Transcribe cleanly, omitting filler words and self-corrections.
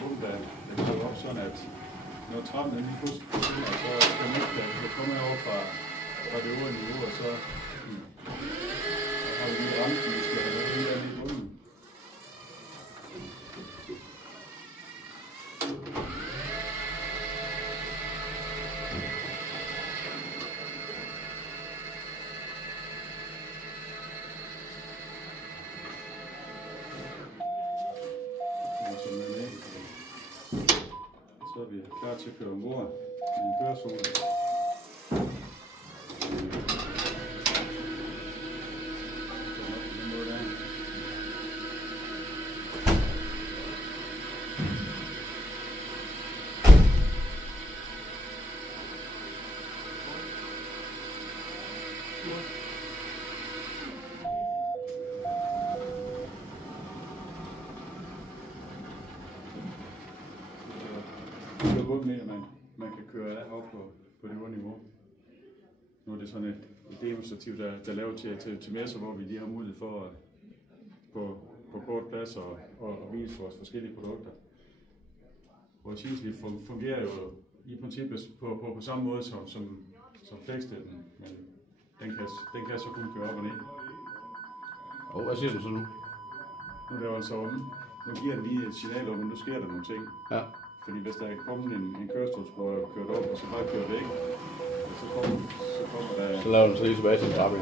punkt, der går op sådan, at når trappen den lige pludselig forsvinder, så kan man ikke komme over fra det øvre niveau, og så har vi lige ramt, vi skal have noget helt andet i bunden. Så er vi klar til at køre ombord i en kørezone. Det er godt mere, man kan køre af op på det øvre niveau. Nu er det sådan et demonstrativ, der er lavet til messer, hvor vi lige har mulighed for at på kort plads og vise vores forskellige produkter. Vores Heatslift fungerer jo i princippet på samme måde som flexstellen, men den kan så kun køre op og ned. Og hvad siger du så nu? Nu er det altså om. Nu giver den lige et signal om, at nu sker der nogle ting. Ja. Fordi hvis der er kommet en kørestolsbror og kørt op, og så bare kører væk, så kommer der... Så laver den så lige tilbage til en trappe.